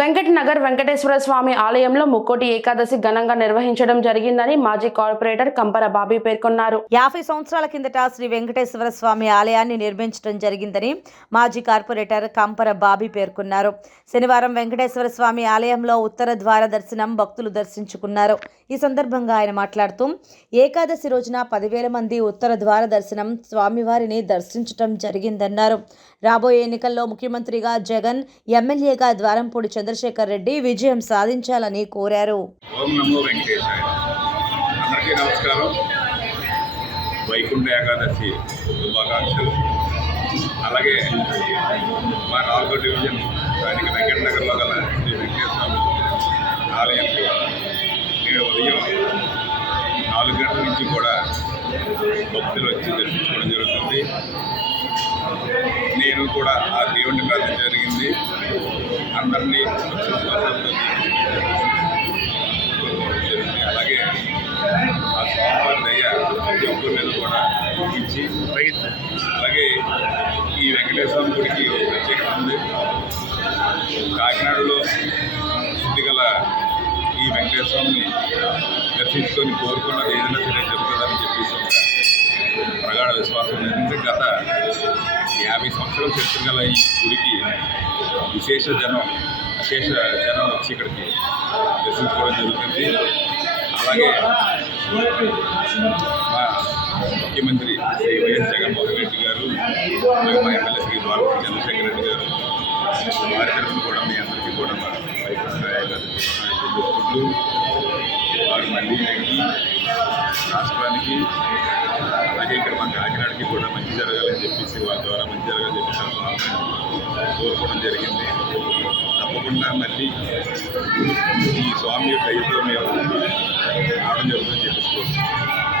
వెంకటనగర్ వెంకటేశ్వర స్వామి ఆలయంలో ముక్కోటి ఏకాదశి ఘనంగా నిర్వహించడం జరిగిందని మాజీ కార్పొరేటర్ కంపర బాబీ పేర్కొన్నారు. యాభై సంవత్సరాల కిందట శ్రీ వెంకటేశ్వర స్వామి ఆలయాన్ని నిర్మించడం జరిగిందని మాజీ కార్పొరేటర్ కంపర బాబీ పేర్కొన్నారు. శనివారం వెంకటేశ్వర స్వామి ఆలయంలో ఉత్తర ద్వార దర్శనం భక్తులు దర్శించుకున్నారు. ఈ సందర్భంగా ఆయన మాట్లాడుతూ ఏకాదశి రోజున పదివేల మంది ఉత్తర ద్వార దర్శనం స్వామివారిని దర్శించడం జరిగిందన్నారు. రాబోయే ఎన్నికల్లో ముఖ్యమంత్రిగా జగన్ ఎమ్మెల్యేగా ద్వారంపూడి చంద్రశేఖర్ రెడ్డి విజయం సాధించాలని కోరారు. అందరికీ నమస్కారం. వైకుంఠ ఏకాదశి శుభాకాంక్షలు. అలాగే మా నాలుగో డివిజన్ స్థానిక వెంకటనగర్లో గల శ్రీ వెంకటేశ్వర ఆలయంలో నేడు ఉదయం నాలుగు గంటల నుంచి కూడా భక్తులు వచ్చి దర్శించుకోవడం జరుగుతుంది. నేను కూడా ఆ దేవుడిని ప్రార్థన జరిగింది. అందరినీ అలాగే ఆ స్వామివారి దయ ప్రతి ఒక్కరి మీద కూడా ఇచ్చి అలాగే ఈ వెంకటేశ్వర గుడికి ఒక ప్రత్యేకత ఉంది. కాకినాడలో శుద్ధి గల ఈ వెంకటేశ్వరుని దర్శించుకొని కోరుకున్నది ఏదైనా సరే జరుగుతుందని చెప్పేసి లక్షల సంవత్సరాల చరిత్ర గల ఈ గుడికి విశేష జనం విశేష జనం వచ్చి ఇక్కడికి దర్శించుకోవడం జరుగుతుంది. అలాగే మా ముఖ్యమంత్రి శ్రీ వైఎస్ జగన్మోహన్ రెడ్డి గారు అలాగే మా ఎమ్మెల్యే శ్రీ ద్వారపూడి చంద్రశేఖర్ రెడ్డి గారు వారి తరఫున కూడా మీ అందరికీ కూడా వారి మళ్ళీ రాష్ట్రానికి అలాగే ఇక్కడ మా కాకినాడకి కూడా మంచి జరగాలని చెప్పేసి వాళ్ళ ద్వారా మంచి జరగాలని చెప్పేసి కోరుకోవడం జరిగింది. తప్పకుండా మళ్ళీ ఈ స్వామి యొక్క దయతో మేము రావడం జరుగుతుంది